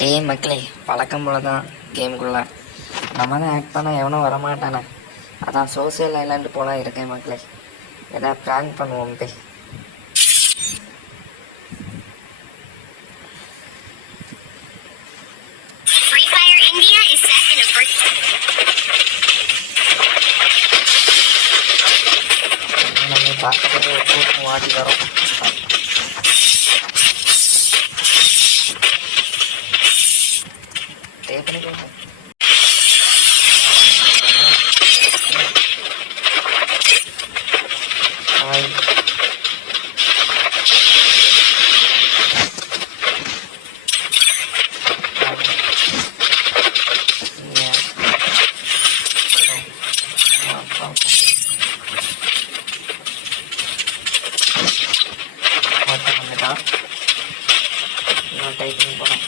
டே மக்களே, பழக்கம் போல தான் கேமுக்குள்ளே நம்ம தான் ஆக்ட் பண்ணால் எவனும் வரமாட்டானே. அதான் சோசியல் ஐலாண்டு போல இருக்கேன் மக்களே. எதாவது ப்ராங்க் பண்ணுவோம் டே. நம்ம பார்க்கறது கூட்டம் வாட்டி வரோம். டே பண்ணி போகும். டைப்பிங் போனோம்.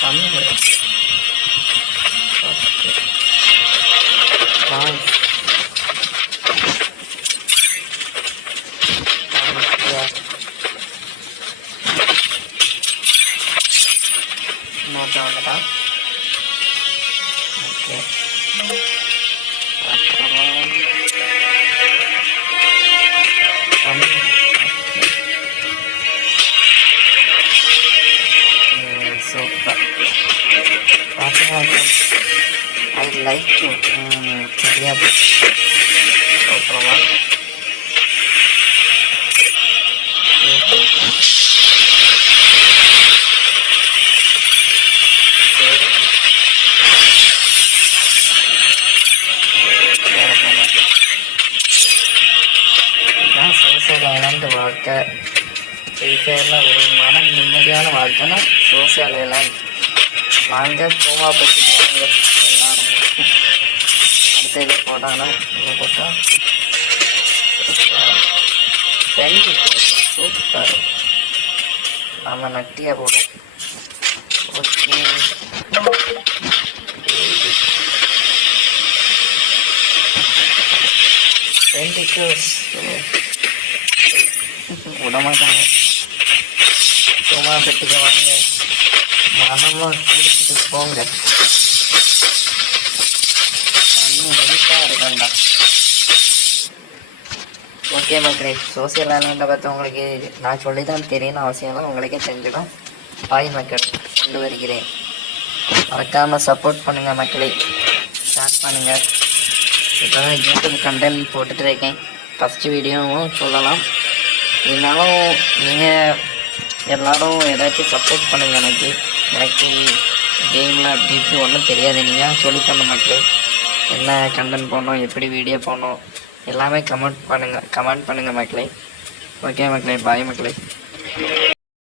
தமிழ் நோட்டா வந்துட்டா. ஓகே, அப்புறம் Tamil super. I like you. சரியா போச்சு. அப்புறமா சோசியல் ஐலாண்டு வாழ்க்கை. ஃப்ரீ ஃபயரில் ஒரு மன நிம்மதியான வாழ்க்கைன்னா சோசியல் ஐலாண்ட். வாங்க கோவா பற்றி வாங்க எல்லாரும். அடுத்த இது போட்டாங்கன்னா இன்னும் போட்டால் சூப்பர். நம்ம நட்டியாக போடும். ஓகே, விடமாட்டாங்க. சும்மா பெட்டுக்க வாங்க, மனமாக குடிச்சிட்டு போங்க. தண்ணி வெயிட்டாக இருக்கண்டா. ஓகே மக்களே, சோசியல் ஐலாண்டை பற்றி உங்களுக்கு நான் சொல்லி தான் தெரியும்னு அவசியம்லாம் உங்களுக்கே தெரிஞ்சிடும். பாய் மக்கள், கொண்டு வருகிறேன். மறக்காமல் சப்போர்ட் பண்ணுங்கள் மக்களே, ஷேர் பண்ணுங்கள். இப்போ தான் யூடியூப் கண்டென்ட் போட்டுட்டு இருக்கேன். ஃபஸ்ட்டு வீடியோவும் சொல்லலாம். இருந்தாலும் நீங்கள் எல்லோரும் ஏதாச்சும் சப்போர்ட் பண்ணுங்கள். எனக்கு கேமில் அப்படி இப்படி ஒன்றும் தெரியாது. நீங்கள் சொல்லித்தந்த மக்களே என்ன கண்டென்ட் போடணும், எப்படி வீடியோ போடணும் எல்லாமே கமெண்ட் பண்ணுங்கள் மக்களே. ஓகே மக்களே, பாய் மக்களே.